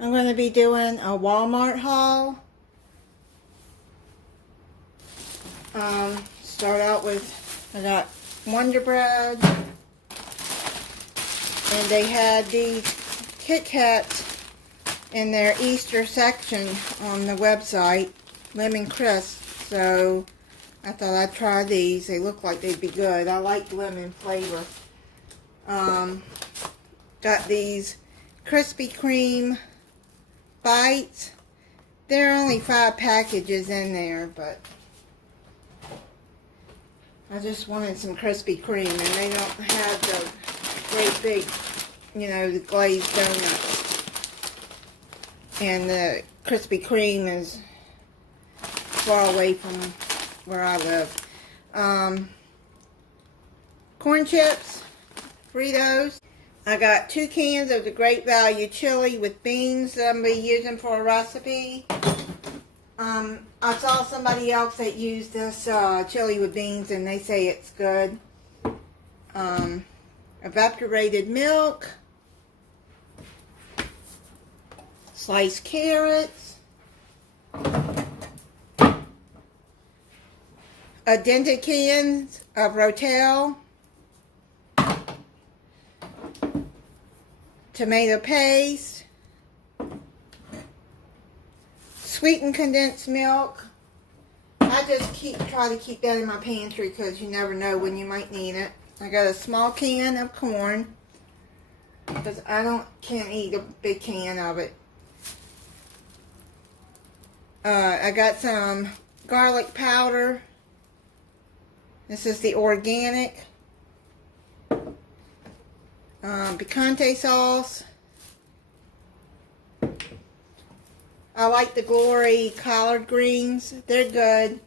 I'm going to be doing a Walmart haul. Start out with, I got Wonder Bread, and they had these Kit Kats in their Easter section on the website, Lemon Crisp, so I thought I'd try these. They look like they'd be good. I like lemon flavor. Got these Krispy Kreme bites. There are only 5 packages in there, but I just wanted some Krispy Kreme, and they don't have the great big, the glazed donuts. And the Krispy Kreme is far away from where I live. Corn chips, Fritos. I got 2 cans of the Great Value chili with beans that I'm going to be using for a recipe. I saw somebody else that used this chili with beans, and they say it's good. Evaporated milk, sliced carrots, a dented cans of Rotel, tomato paste, sweetened condensed milk. I just try to keep that in my pantry because you never know when you might need it. I got a small can of corn because I can't eat a big can of it. I got some garlic powder. This is the organic. Picante sauce. I like the Glory collard greens. They're good.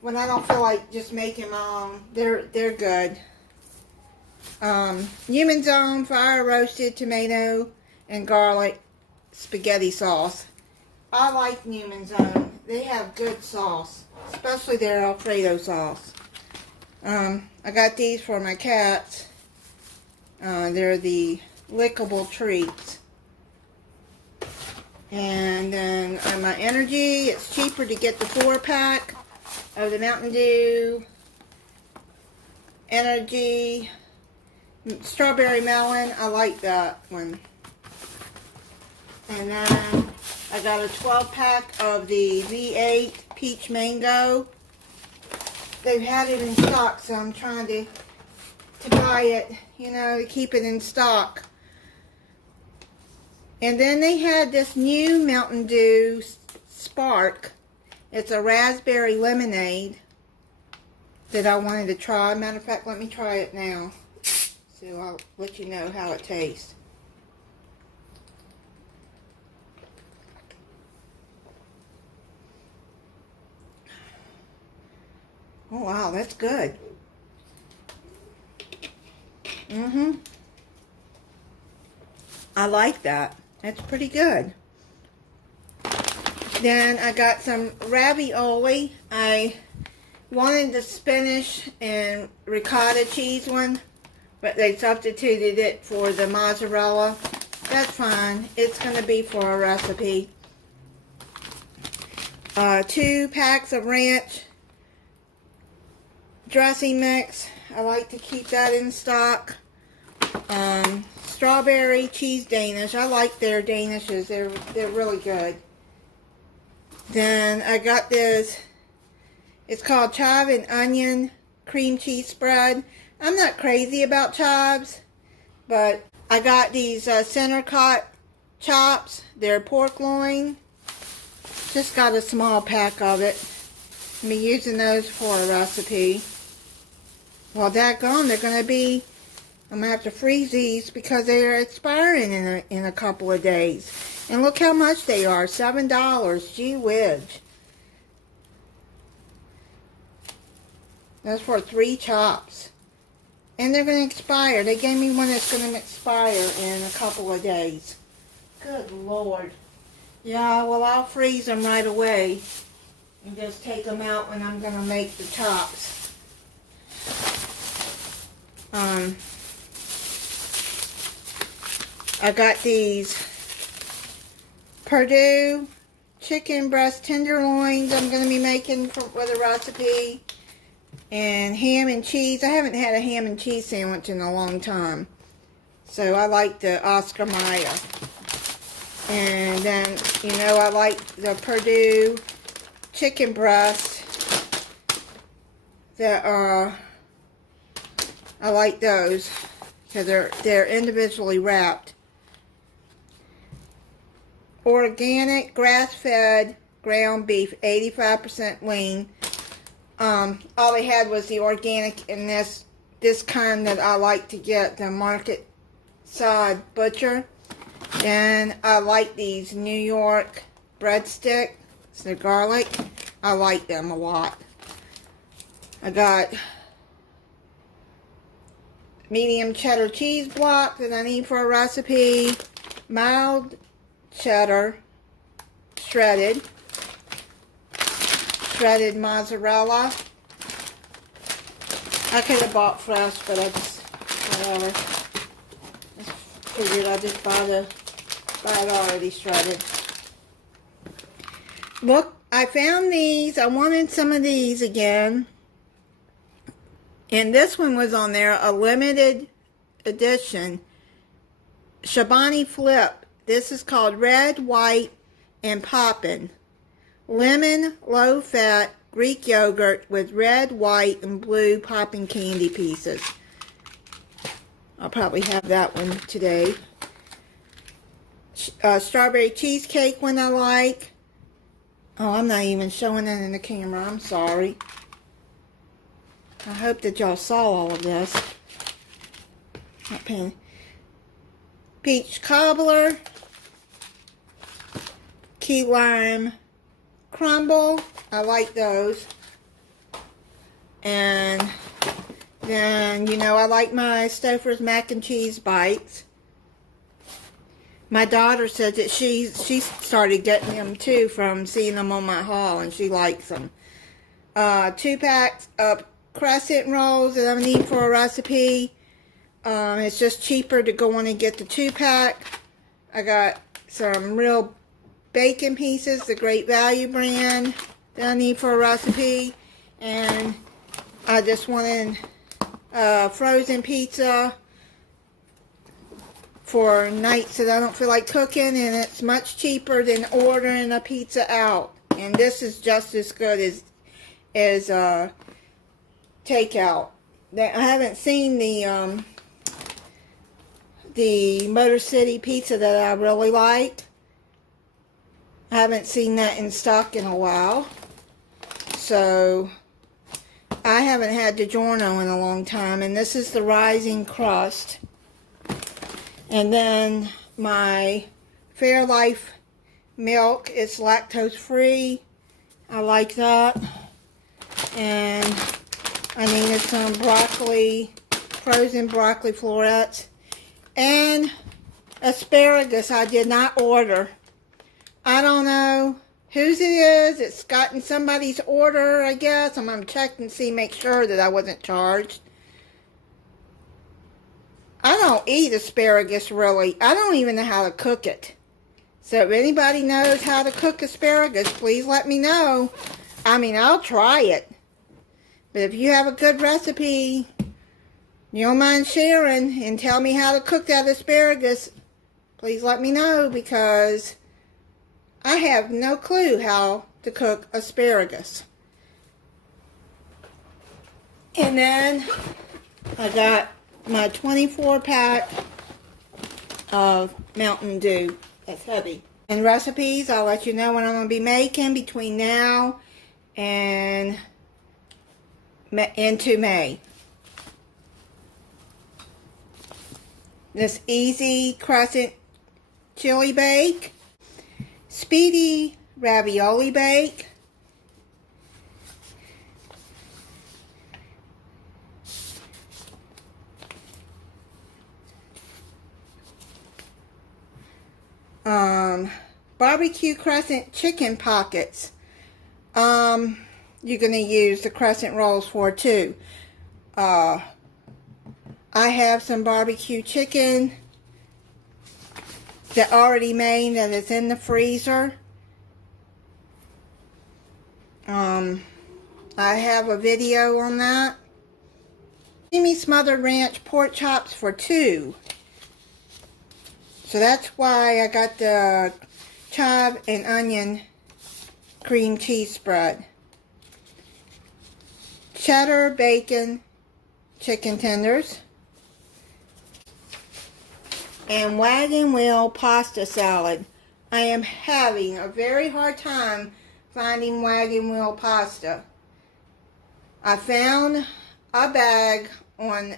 When I don't feel like just making my own, they're good. Newman's Own fire roasted tomato and garlic spaghetti sauce. I like Newman's Own. They have good sauce, especially their Alfredo sauce. I got these for my cats. They're the lickable treats. And then on my energy, it's cheaper to get the 4-pack of the Mountain Dew Energy Strawberry Melon. I like that one. And then I got a 12-pack of the V8 Peach Mango. They've had it in stock, so I'm trying to buy it, to keep it in stock. And then they had this new Mountain Dew Spark. It's a raspberry lemonade that I wanted to try. Matter of fact, let me try it now. So I'll let you know how it tastes. Oh wow, that's good. I like that. That's pretty good. Then I got some ravioli. I wanted the spinach and ricotta cheese one, but they substituted it for the mozzarella. That's fine. It's going to be for a recipe. 2 packs of ranch dressing mix. I like to keep that in stock. Strawberry cheese Danish. I like their Danishes. They're really good. Then I got this. It's called Chive and Onion Cream Cheese Spread. I'm not crazy about chives, but I got these center cut chops. They're pork loin. Just got a small pack of it. I'll be using those for a recipe. Well, daggone, they're going to be, I'm going to have to freeze these because they are expiring in a couple of days. And look how much they are, $7. Gee whiz. That's for 3 chops. And they're going to expire. They gave me one that's going to expire in a couple of days. Good Lord. Yeah, well, I'll freeze them right away and just take them out when I'm going to make the chops. I got these Purdue chicken breast tenderloins I'm going to be making with a recipe. And ham and cheese. I haven't had a ham and cheese sandwich in a long time. So I like the Oscar Mayer. And then, you know, I like the Purdue chicken breast. I like those because they're individually wrapped. Organic grass-fed ground beef, 85% lean. All they had was the organic in this kind that I like to get, the market side butcher. And I like these New York breadsticks, the garlic. I like them a lot. I got medium cheddar cheese block that I need for a recipe. Mild cheddar, shredded mozzarella. I could have bought fresh, but I just, whatever. I figured I'd just buy it already shredded. Look, I found these. I wanted some of these again. And this one was on there, a limited edition. Shabani Flip. This is called Red, White, and Poppin'. Lemon, low-fat Greek yogurt with red, white, and blue popping candy pieces. I'll probably have that one today. Strawberry cheesecake one I like. Oh, I'm not even showing that in the camera. I'm sorry. I hope that y'all saw all of this. Peach cobbler. Key lime crumble. I like those. And then, you know, I like my Stouffer's mac and cheese bites. My daughter said that she started getting them too from seeing them on my haul, and she likes them. 2 packs of crescent rolls that I need for a recipe. It's just cheaper to go on and get the 2-pack. I got some real bacon pieces, the Great Value brand that I need for a recipe. And I just wanted frozen pizza for nights that I don't feel like cooking, and it's much cheaper than ordering a pizza out. And this is just as good as takeout. I haven't seen the Motor City pizza that I really like. I haven't seen that in stock in a while. So I haven't had DiGiorno in a long time. And this is the Rising Crust. And then my Fairlife milk is lactose free. I like that. And I needed some broccoli, frozen broccoli florets. And asparagus I did not order. I don't know whose it is. It's gotten somebody's order, I guess. I'm going to check and see, make sure that I wasn't charged. I don't eat asparagus, really. I don't even know how to cook it. So if anybody knows how to cook asparagus, please let me know. I mean, I'll try it. But if you have a good recipe, you don't mind sharing and tell me how to cook that asparagus, please let me know, because I have no clue how to cook asparagus. And then I got my 24-pack of Mountain Dew. That's heavy. And recipes, I'll let you know what I'm going to be making between now and into May. This Easy Crescent Chili Bake. Speedy Ravioli Bake. Barbecue Crescent Chicken Pockets. You're going to use the crescent rolls for too. I have some barbecue chicken that already made that is in the freezer. I have a video on that. Creamy smothered ranch pork chops for $2. So that's why I got the chive and onion cream cheese spread. Cheddar bacon chicken tenders. And Wagon Wheel pasta salad. I am having a very hard time finding Wagon Wheel pasta. I found a bag on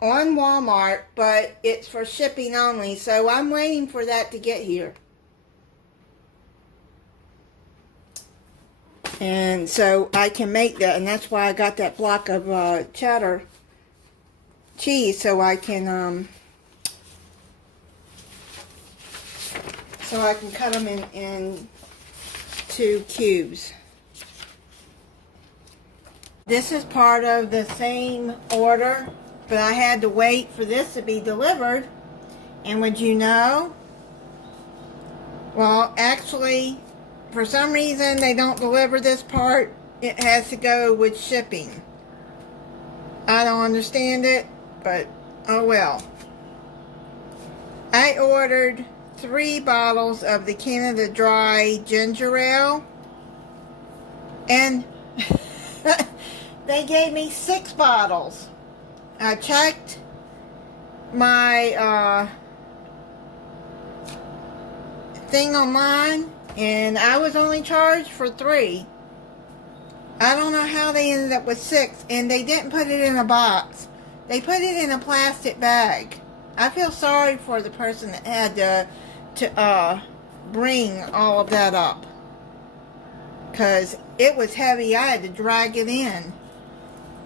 Walmart, but it's for shipping only, so I'm waiting for that to get here. And so I can make that, and that's why I got that block of cheddar cheese, so I can cut them in 2 cubes. This is part of the same order, but I had to wait for this to be delivered. And would you know? Well, actually, for some reason they don't deliver this part. It has to go with shipping. I don't understand it, but oh well. I ordered 3 bottles of the Canada Dry ginger ale, and they gave me 6 bottles. I checked my thing online, and I was only charged for 3. I don't know how they ended up with 6, and they didn't put it in a box. They put it in a plastic bag. I feel sorry for the person that had to bring all of that up, because it was heavy. I had to drag it in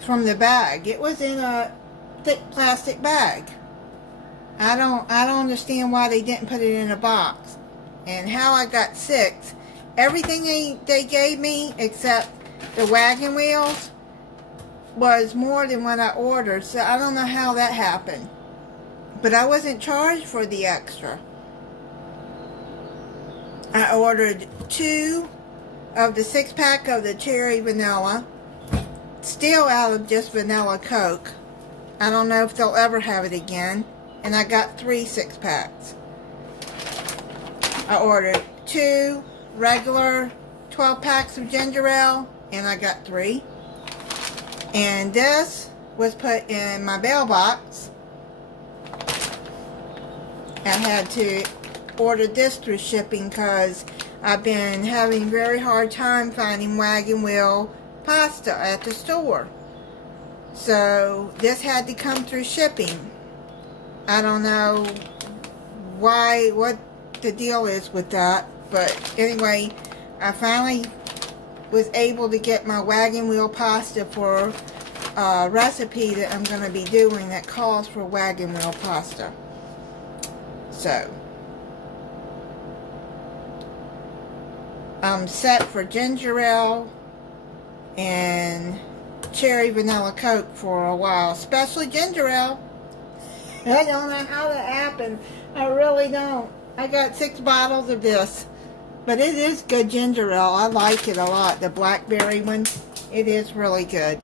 from the bag. It was in a thick plastic bag. I don't understand why they didn't put it in a box, and how I got 6. Everything they gave me except the wagon wheels was more than what I ordered, so I don't know how that happened. But I wasn't charged for the extra. I ordered 2 of the 6-pack of the cherry vanilla, still out of just vanilla Coke. I don't know if they'll ever have it again. And I got 3 6-packs. I ordered 2 regular 12 packs of ginger ale, and I got 3. And this was put in my bail box. I had to order this through shipping because I've been having a very hard time finding Wagon Wheel pasta at the store. So this had to come through shipping. I don't know what the deal is with that, but anyway, I finally was able to get my Wagon Wheel pasta for a recipe that I'm going to be doing that calls for Wagon Wheel pasta. So I'm set for ginger ale and cherry vanilla Coke for a while, especially ginger ale. I don't know how that happened. I really don't. I got 6 bottles of this, but it is good ginger ale. I like it a lot. The blackberry one, it is really good.